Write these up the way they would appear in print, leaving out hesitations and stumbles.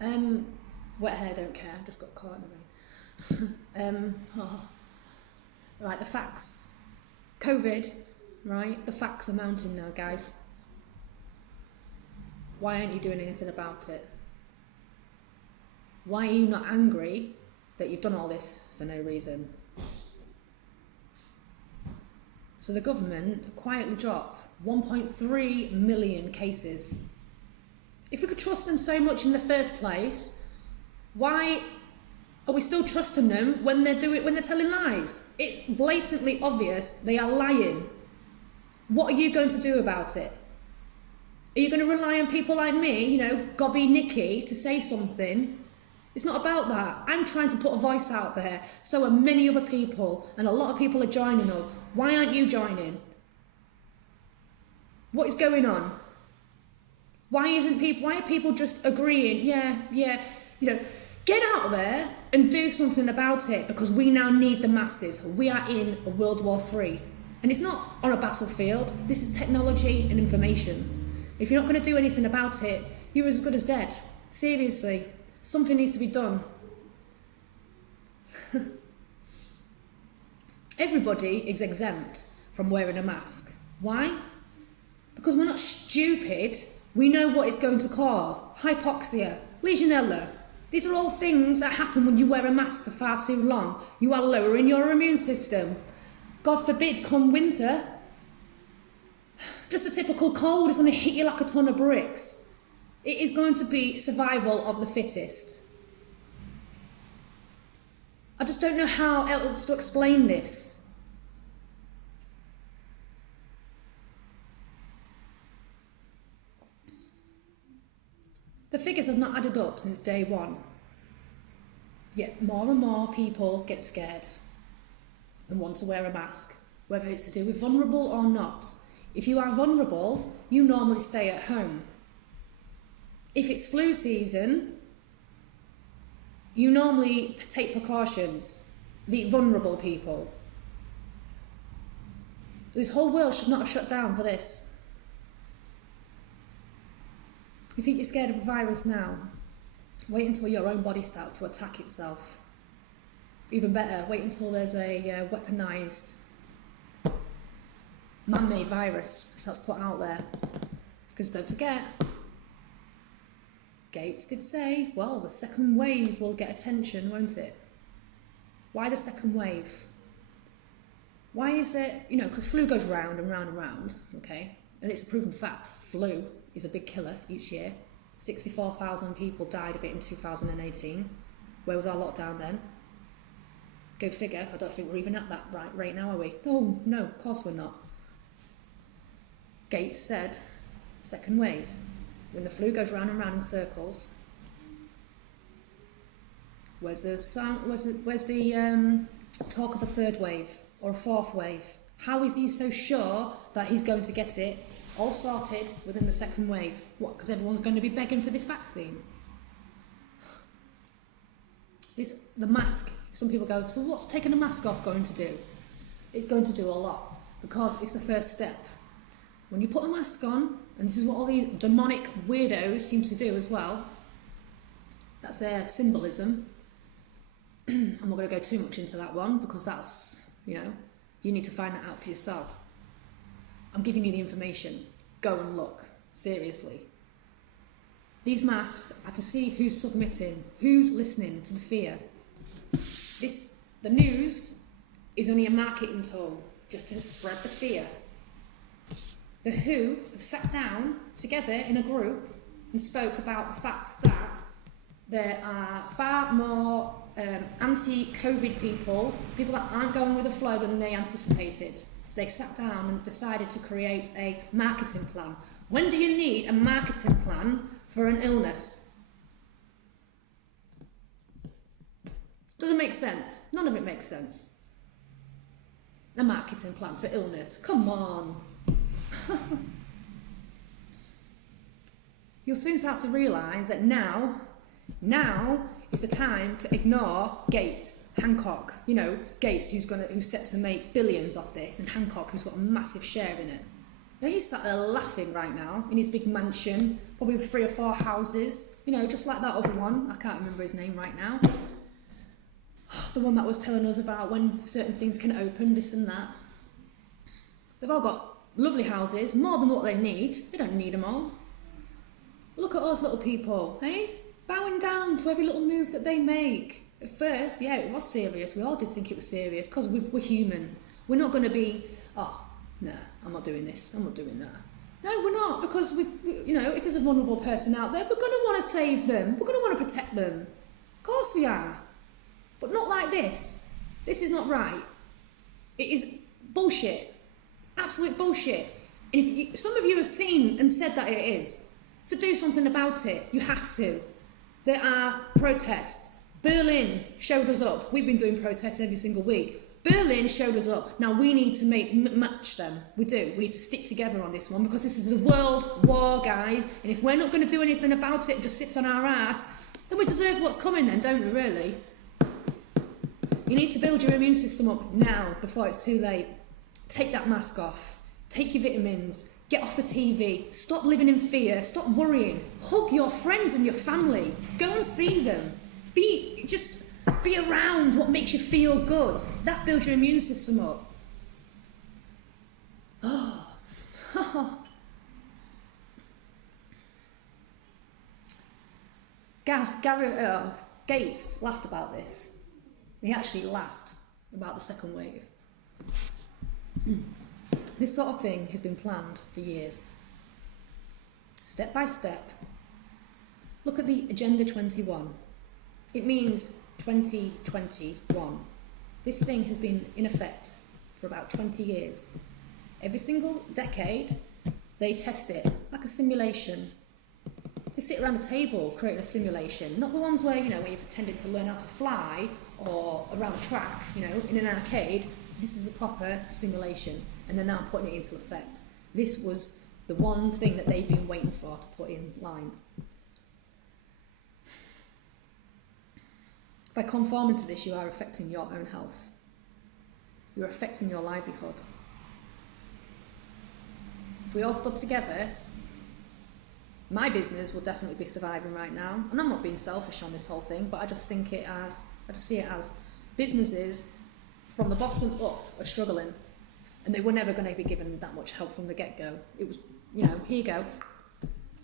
Wet hair, don't care. Just got caught in the rain. Right, the facts. COVID, right? The facts are mounting now, guys. Why aren't you doing anything about it? Why are you not angry that you've done all this for no reason? So the government quietly dropped 1.3 million cases. If we could trust them so much in the first place, why are we still trusting them when they're telling lies? It's blatantly obvious they are lying. What are you going to do about it? Are you going to rely on people like me, Gobby Nicky, to say something? It's not about that. I'm trying to put a voice out there. So are many other people, and a lot of people are joining us. Why aren't you joining? What is going on? Why are people just agreeing? Yeah, get out there and do something about it, because we now need the masses. We are in a World War III. And it's not on a battlefield. This is technology and information. If you're not going to do anything about it, you're as good as dead. Seriously. Something needs to be done. Everybody is exempt from wearing a mask. Why? Because we're not stupid. We know what it's going to cause. Hypoxia, Legionella. These are all things that happen when you wear a mask for far too long. You are lowering your immune system. God forbid, come winter, just a typical cold is going to hit you like a ton of bricks. It is going to be survival of the fittest. I just don't know how else to explain this. The figures have not added up since day one. Yet more and more people get scared and want to wear a mask, whether it's to do with vulnerable or not. If you are vulnerable, you normally stay at home. If it's flu season, you normally take precautions. The vulnerable people. This whole world should not have shut down for this. You think you're scared of a virus now? Wait until your own body starts to attack itself. Even better, wait until there's a weaponised, man-made virus that's put out there. Because don't forget, Gates did say, well, the second wave will get attention, won't it? Why the second wave? Why is it, because flu goes round and round and round, okay? And it's a proven fact, flu is a big killer each year. 64,000 people died of it in 2018. Where was our lockdown then? Go figure, I don't think we're even at that right now, are we? Oh, no, of course we're not. Gates said, second wave. When the flu goes round and round in circles, where's the talk of a third wave or a fourth wave? How is he so sure that he's going to get it all sorted within the second wave? What, because everyone's going to be begging for this vaccine? The mask, some people go, so what's taking a mask off going to do? It's going to do a lot, because it's the first step. When you put a mask on, and this is what all these demonic weirdos seem to do as well, that's their symbolism. I'm not going to go too much into that one, because that's, you need to find that out for yourself. I'm giving you the information. Go and look. Seriously. These masks are to see who's submitting, who's listening to the fear. The news is only a marketing tool, just to spread the fear. The WHO have sat down together in a group and spoke about the fact that there are far more anti-COVID people that aren't going with the flow than they anticipated. So they sat down and decided to create a marketing plan. When do you need a marketing plan for an illness? Doesn't make sense. None of it makes sense. A marketing plan for illness. Come on. You'll soon start to realise that now is the time to ignore Gates, Hancock. Gates who's set to make billions off this, and Hancock who's got a massive share in it. Now, he's sat there laughing right now in his big mansion, probably with 3 or 4 houses, you know, just like that other one. I can't remember his name right now. The one that was telling us about when certain things can open, this and that. They've all got lovely houses, more than what they need. They don't need them all. Look at us little people, eh? Bowing down to every little move that they make. At first, yeah, it was serious. We all did think it was serious because we're human. We're not going to be, oh, no, I'm not doing this, I'm not doing that. No, we're not, because you know, if there's a vulnerable person out there, we're going to want to save them. We're going to want to protect them. Of course we are. But not like this. This is not right. It is bullshit. Absolute bullshit. And if some of you have seen and said that it is, to do something about it, you have to. There are protests. Berlin showed us up. We've been doing protests every single week. Berlin showed us up. Now we need to match them. We do. We need to stick together on this one because this is a world war, guys. And if we're not going to do anything about it, it just sits on our ass, then we deserve what's coming then, don't we, really? You need to build your immune system up now before it's too late. Take that mask off. Take your vitamins. Get off the TV. Stop living in fear. Stop worrying. Hug your friends and your family. Go and see them. Just be around what makes you feel good. That builds your immune system up. Oh. Gates laughed about this. He actually laughed about the second wave. This sort of thing has been planned for years. Step by step. Look at the Agenda 21. It means 2021. This thing has been in effect for about 20 years. Every single decade, they test it like a simulation. They sit around a table creating a simulation, not the ones where, you know, where you're pretending to learn how to fly or around a track, you know, in an arcade. This is a proper simulation, and they're now putting it into effect. This was the one thing that they've been waiting for to put in line. By conforming to this, you are affecting your own health. You're affecting your livelihood. If we all stood together, my business will definitely be surviving right now. And I'm not being selfish on this whole thing, but I just see it as businesses from the bottom up are struggling, and they were never going to be given that much help from the get-go. It was, you know, here you go.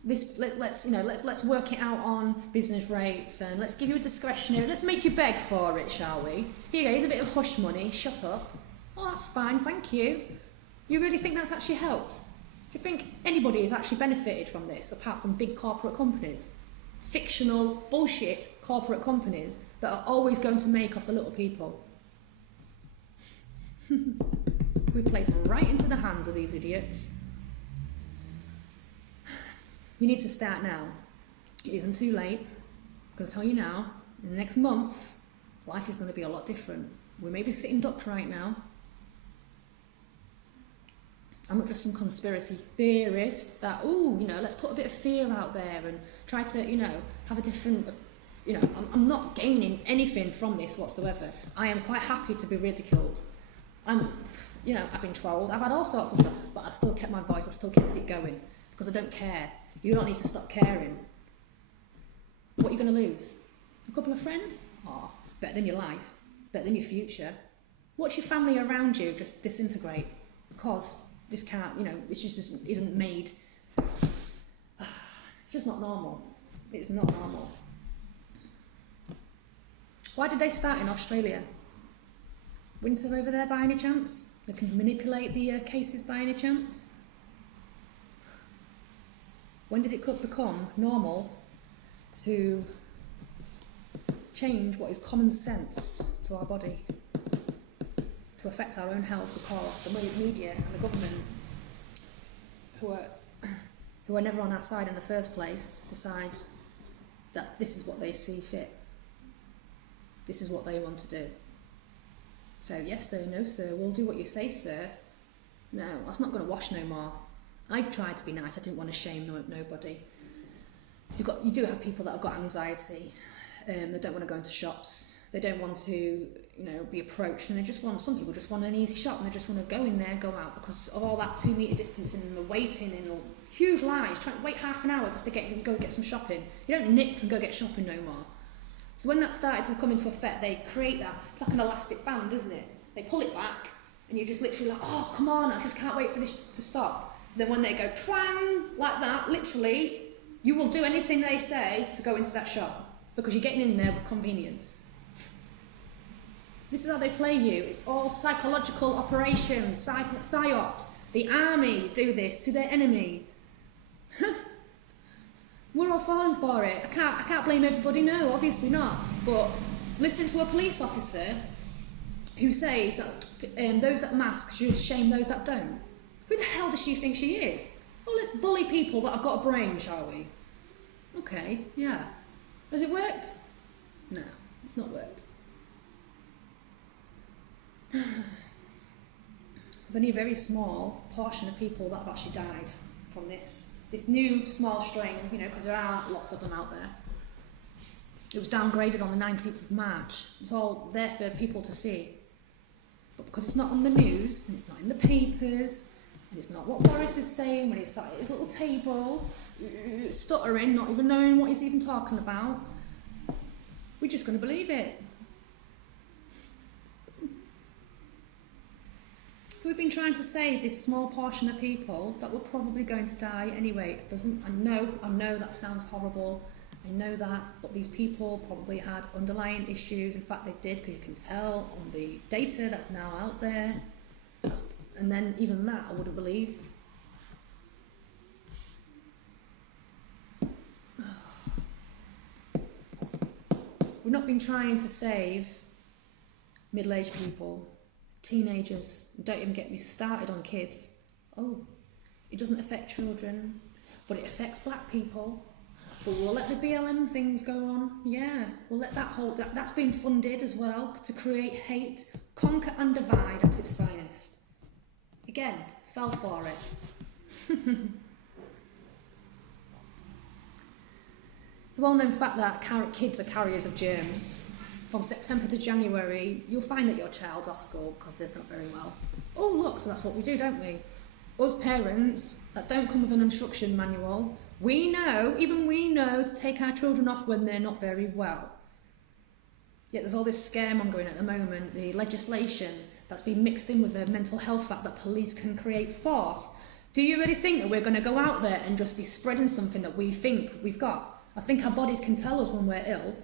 Let's work it out on business rates, and let's give you a discretionary. Let's make you beg for it, shall we? Here you go. Here's a bit of hush money. Shut up. Oh, that's fine. Thank you. You really think that's actually helped? Do you think anybody has actually benefited from this apart from big corporate companies? Fictional bullshit corporate companies that are always going to make off the little people. We played right into the hands of these idiots. You need to start now. It isn't too late. I'm going to tell you now, in the next month, life is going to be a lot different. We may be sitting ducks right now. I'm not just some conspiracy theorist that, let's put a bit of fear out there and try to, have a different, I'm not gaining anything from this whatsoever. I am quite happy to be ridiculed. I've been trolled, I've had all sorts of stuff, but I still kept my voice, I still kept it going, because I don't care. You don't need to stop caring. What are you going to lose? A couple of friends? Oh, better than your life, better than your future. Watch your family around you just disintegrate, because this can't, this just isn't made. It's just not normal. It's not normal. Why did they start in Australia? Winter over there by any chance? They can manipulate the cases by any chance? When did it become normal to change what is common sense to our body, to affect our own health, because the media and the government, who are never on our side in the first place, decide that this is what they see fit. This is what they want to do. So yes sir, no sir, we'll do what you say sir. No, that's not going to wash no more. I've tried to be nice, I didn't want to shame nobody. You do have people that have got anxiety, They don't want to go into shops. They don't want to, be approached, and some people just want an easy shop, and they just want to go in there, go out, because of all that 2 metre distancing and the waiting and all huge lines, trying to wait half an hour just to go get some shopping. You don't nip and go get shopping no more. So when that started to come into effect, they create that. It's like an elastic band, isn't it? They pull it back, and you're just literally like, oh, come on, I just can't wait for this to stop. So then when they go twang, like that, literally, you will do anything they say to go into that shop, because you're getting in there with convenience. This is how they play you. It's all psychological operations, psyops. The army do this to their enemy. We're all falling for it. I can't blame everybody, no, obviously not. But listening to a police officer who says that those that mask should shame those that don't. Who the hell does she think she is? Well, let's bully people that have got a brain, shall we? Okay, yeah. Has it worked? No, it's not worked. There's only a very small portion of people that have actually died from this new small strain, because there are lots of them out there. It was downgraded on the 19th of March. It's all there for people to see. But because it's not on the news, and it's not in the papers, and it's not what Boris is saying when he's sat at his little table, stuttering, not even knowing what he's even talking about, we're just going to believe it. So we've been trying to save this small portion of people that were probably going to die anyway. I know that sounds horrible. I know that, but these people probably had underlying issues. In fact, they did, because you can tell on the data that's now out there. And then even that, I wouldn't believe. We've not been trying to save middle-aged people, teenagers. Don't even get me started on kids. Oh, it doesn't affect children, but it affects black people. But we'll let the BLM things go on. Yeah, we'll let that's been funded as well to create hate, conquer and divide at its finest. Again, fell for it. It's a well-known fact that kids are carriers of germs. From September to January, you'll find that your child's off school because they're not very well. Oh, look, so that's what we do, don't we? Us parents that don't come with an instruction manual, we know to take our children off when they're not very well. Yet there's all this scaremongering at the moment, the legislation that's been mixed in with the Mental Health Act that police can create force. Do you really think that we're going to go out there and just be spreading something that we think we've got? I think our bodies can tell us when we're ill.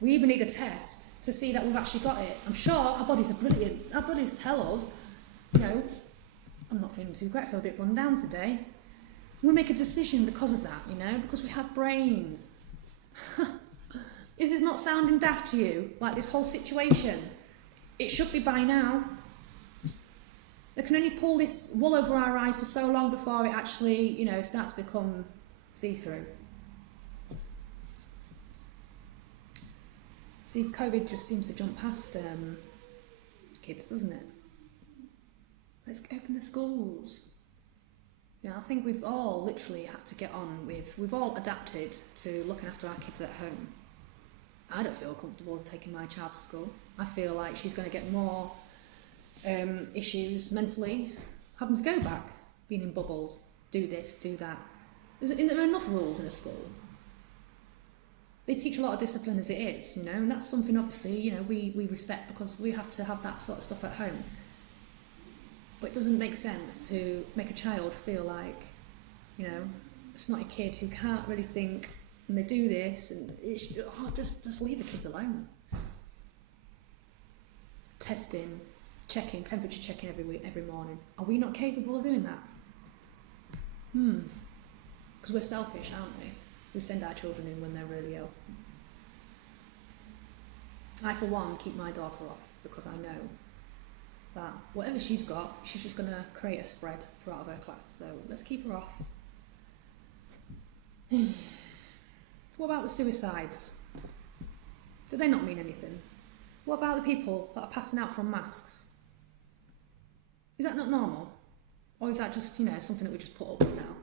We even need a test to see that we've actually got it. I'm sure our bodies are brilliant. Our bodies tell us, I'm not feeling too great, I feel a bit run down today. We make a decision because of that, because we have brains. Is this not sounding daft to you, like this whole situation? It should be by now. They can only pull this wool over our eyes for so long before it actually, starts to become see-through. See, COVID just seems to jump past kids, doesn't it? Let's open the schools. I think we've all literally had to get on with, we've all adapted to looking after our kids at home. I don't feel comfortable taking my child to school. I feel like she's going to get more issues mentally, having to go back, being in bubbles, do this, do that. Is there enough rules in a school? They teach a lot of discipline as it is, and that's something obviously, we respect because we have to have that sort of stuff at home. But it doesn't make sense to make a child feel like, a snotty kid who can't really think, and they do this, and just leave the kids alone. Testing, checking, temperature checking every morning. Are we not capable of doing that? Because we're selfish, aren't we? We send our children in when they're really ill. I, for one, keep my daughter off because I know that whatever she's got, she's just going to create a spread throughout her class. So let's keep her off. What about the suicides? Do they not mean anything? What about the people that are passing out from masks? Is that not normal? Or is that just, something that we just put up with now?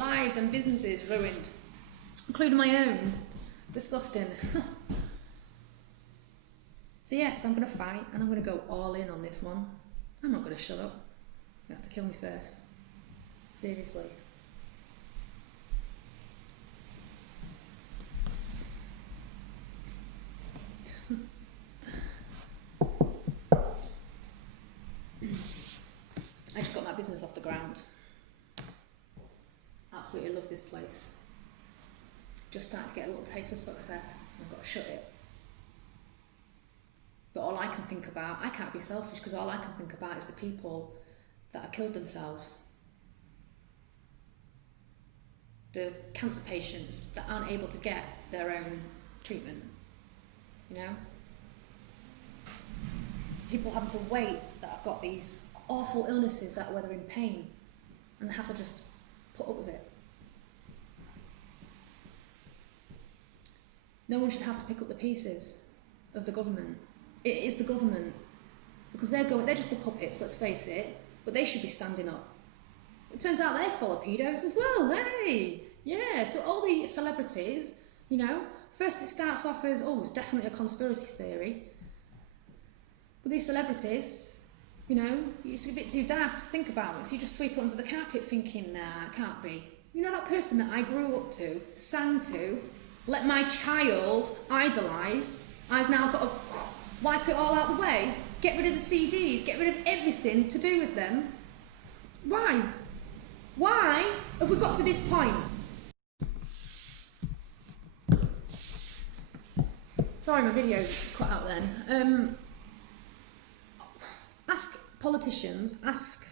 Lives and businesses ruined, including my own. Disgusting. So yes, I'm going to fight and I'm going to go all in on this one. I'm not going to shut up. You have to kill me first. Seriously. I just got my business off the ground. Absolutely love this place. Just started to get a little taste of success. I've got to shut it. But all I can think about, I can't be selfish because all I can think about is the people that have killed themselves. The cancer patients that aren't able to get their own treatment. You know? People having to wait that have got these awful illnesses that where they're in pain and they have to just put up with it. No one should have to pick up the pieces of the government. It is the government, because they're just the puppets, let's face it, but they should be standing up. It turns out they're full of pedos as well, hey! Yeah, so all the celebrities, you know, first it starts off as, oh, it's definitely a conspiracy theory. But these celebrities, you know, it's a bit too dark to think about it, so you just sweep it under the carpet thinking, nah, it can't be. You know that person that I grew up to, sang to, let my child idolise, I've now got to wipe it all out the way, get rid of the CDs, get rid of everything to do with them. Why? Why have we got to this point? Sorry, my video cut out then. Ask politicians, ask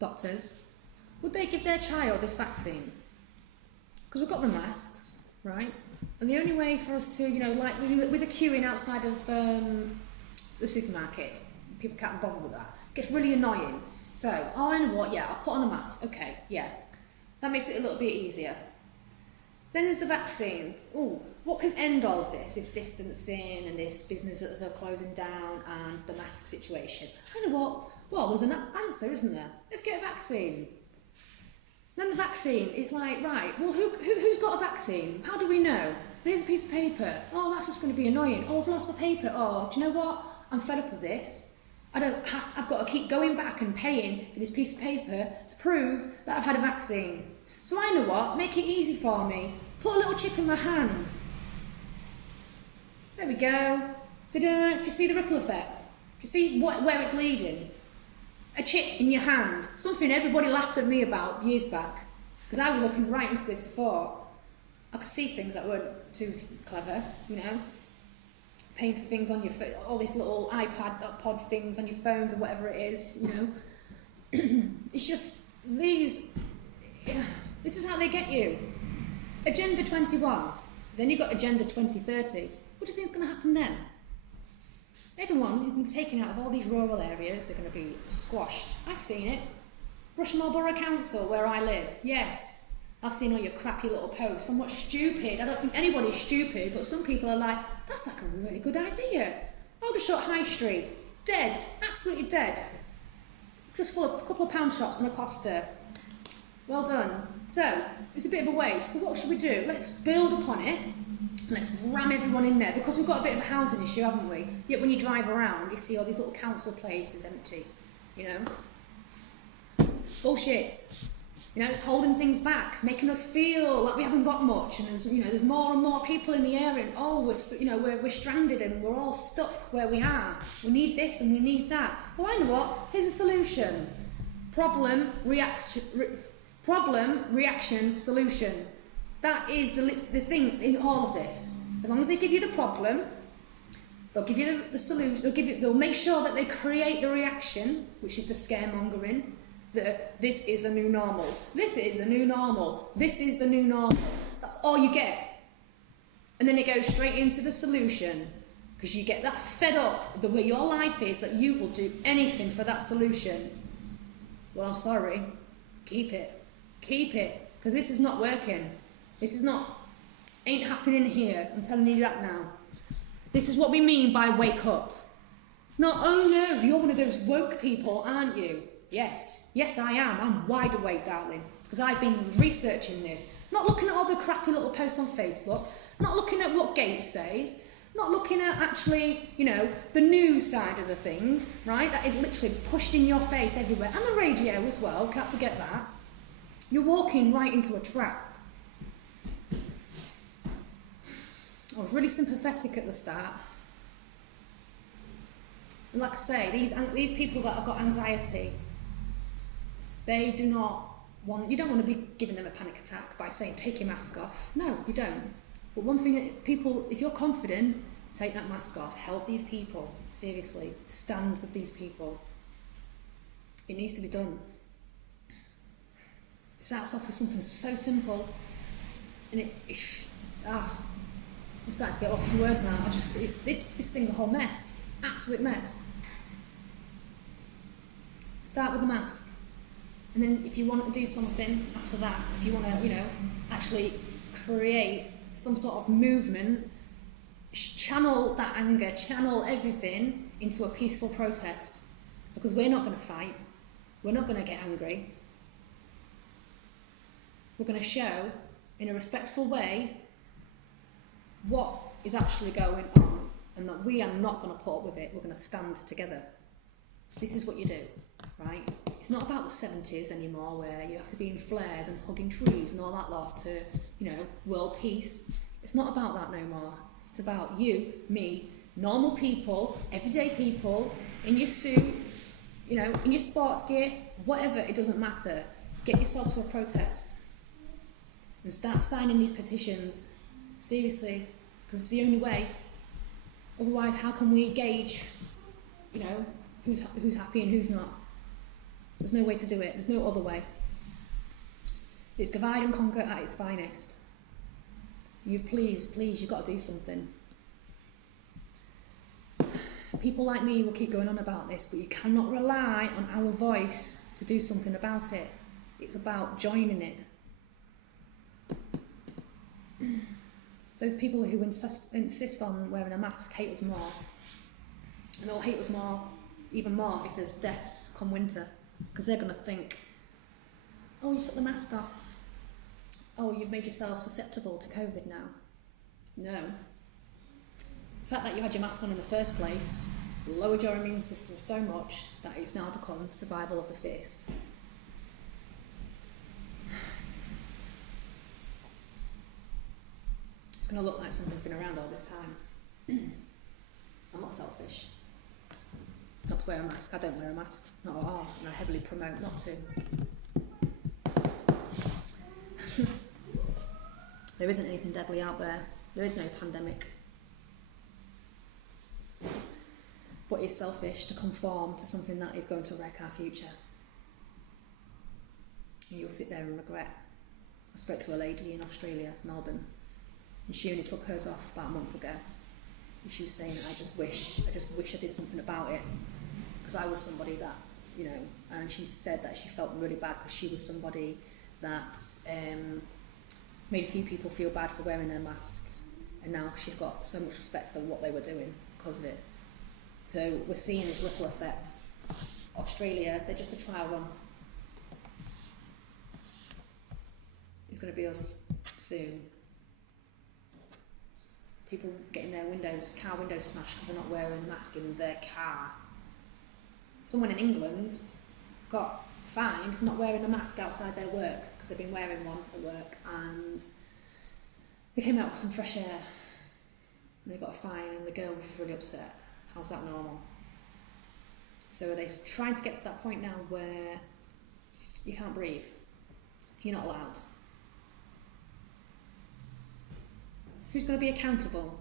doctors, would they give their child this vaccine? Because we've got the masks, right? And the only way for us to, you know, like with the queuing outside of the supermarkets, people can't bother with that. It gets really annoying. So, oh, I know what, yeah, I'll put on a mask. Okay, yeah. That makes it a little bit easier. Then there's the vaccine. Oh, what can end all of this? This distancing and this businesses are closing down and the mask situation. I know what, well, there's an answer, isn't there? Let's get a vaccine. Then the vaccine is like, right, well, who's got a vaccine? How do we know? Here's a piece of paper. Oh, that's just going to be annoying. Oh, I've lost my paper. Oh, do you know what? I'm fed up with this. I've got to keep going back and paying for this piece of paper to prove that I've had a vaccine. So I know what, make it easy for me. Put a little chip in my hand. There we go. Do you see the ripple effect? Do you see where it's leading? A chip in your hand. Something everybody laughed at me about years back. Because I was looking right into this before. I could see things that weren't too clever, you know. Paying for things on your phone, all these little iPad pod things on your phones or whatever it is, you know. It's just this is how they get you. Agenda 21, then you've got Agenda 2030. What do you think is going to happen then? Everyone who's going to be taken out of all these rural areas are going to be squashed. I've seen it. Rushmore Borough Council, where I live, yes. I've seen all your crappy little posts, somewhat stupid. I don't think anybody's stupid, but some people are like, that's like a really good idea. Aldershot High Street, dead, absolutely dead. Just full of a couple of pound shops and a Costa. Well done. So, it's a bit of a waste. So what should we do? Let's build upon it. Let's ram everyone in there, because we've got a bit of a housing issue, haven't we? Yet when you drive around, you see all these little council places empty, you know? Bullshit. You know, it's holding things back, making us feel like we haven't got much, and there's more and more people in the area, and we're stranded and we're all stuck where we are. We need this and we need that. Well, I know what. Here's a solution. Problem, reaction, solution. That is the thing in all of this. As long as they give you the problem, they'll give you the solution. They'll make sure that they create the reaction, which is the scaremongering. That this is a new normal. This is a new normal. This is the new normal. That's all you get. And then it goes straight into the solution, because you get that fed up of the way your life is that you will do anything for that solution. Well, I'm sorry. Keep it. Keep it. Because this is not working. This is ain't happening here. I'm telling you that now. This is what we mean by wake up. Not, oh no, you're one of those woke people, aren't you? Yes, I am. I'm wide awake, darling, because I've been researching this. Not looking at all the crappy little posts on Facebook, Not looking at what Gates says, not looking at actually, you know, the news side of the things, right? That is literally pushed in your face everywhere. And the radio as well, can't forget that. You're walking right into a trap. I was really sympathetic at the start. And like I say, these people that have got anxiety, they do not want, you don't want to be giving them a panic attack by saying, take your mask off. No, you don't. But one thing that people, if you're confident, take that mask off, help these people, seriously, stand with these people. It needs to be done. It starts off with something so simple, and I'm starting to get lost for words now. This thing's a whole mess, absolute mess. Start with the mask, and then if you want to do something after that, if you want to, you know, actually create some sort of movement, channel that anger, channel everything into a peaceful protest, because we're not going to fight, we're not going to get angry. We're going to show in a respectful way what is actually going on, and that we are not going to put up with it. We're going to stand together. This is what you do, right? It's not about the 70s anymore, where you have to be in flares and hugging trees and all that lot to, you know, world peace. It's not about that no more. It's about you, me, normal people, everyday people, in your suit, you know, in your sports gear, whatever, it doesn't matter. Get yourself to a protest and start signing these petitions, seriously, because it's the only way. Otherwise, how can we gauge, you know, who's happy and who's not? There's no way to do it. There's no other way. It's divide and conquer at its finest. Please, you've got to do something. People like me will keep going on about this, but you cannot rely on our voice to do something about it. It's about joining it. Those people who insist on wearing a mask hate us more. And they'll hate us more, even more, if there's deaths come winter. Because they're going to think, oh, you took the mask off. Oh, you've made yourself susceptible to COVID now. No. The fact that you had your mask on in the first place lowered your immune system so much that it's now become survival of the fittest. It's going to look like something's been around all this time. I'm not selfish. Not to wear a mask. I don't wear a mask. Not at all. And I heavily promote not to. There isn't anything deadly out there. There is no pandemic. But it's selfish to conform to something that is going to wreck our future. And you'll sit there and regret. I spoke to a lady in Australia, Melbourne, and she only took hers off about a month ago. And she was saying, I just wish I did something about it. Because I was somebody that, you know, and she said that she felt really bad because she was somebody that made a few people feel bad for wearing their mask, and now she's got so much respect for what they were doing because of it. So we're seeing this ripple effect. Australia, they're just a trial run. It's going to be us soon. People getting their car windows smashed because they're not wearing a mask in their car. Someone in England got fined for not wearing a mask outside their work because they've been wearing one at work, and they came out with some fresh air and they got a fine, and the girl was really upset. How's that normal? So are they trying to get to that point now where you can't breathe? You're not allowed. Who's going to be accountable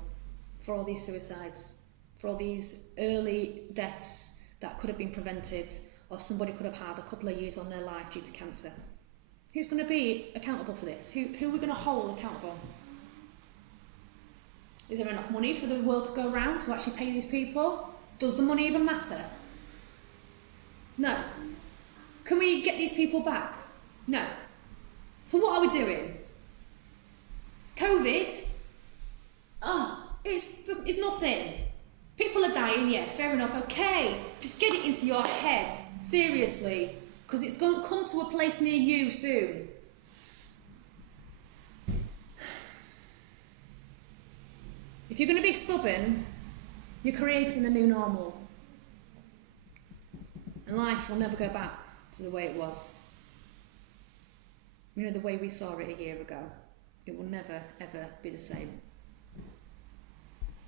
for all these suicides, for all these early deaths that could have been prevented, or somebody could have had a couple of years on their life due to cancer? Who's going to be accountable for this? Who are we going to hold accountable? Is there enough money for the world to go around to actually pay these people? Does the money even matter? No. Can we get these people back? No. So what are we doing? COVID? It's nothing. People are dying, yeah, fair enough, okay. Just get it into your head, seriously, because it's going to come to a place near you soon. If you're going to be stubborn, you're creating the new normal. And life will never go back to the way it was. You know, the way we saw it a year ago. It will never, ever be the same.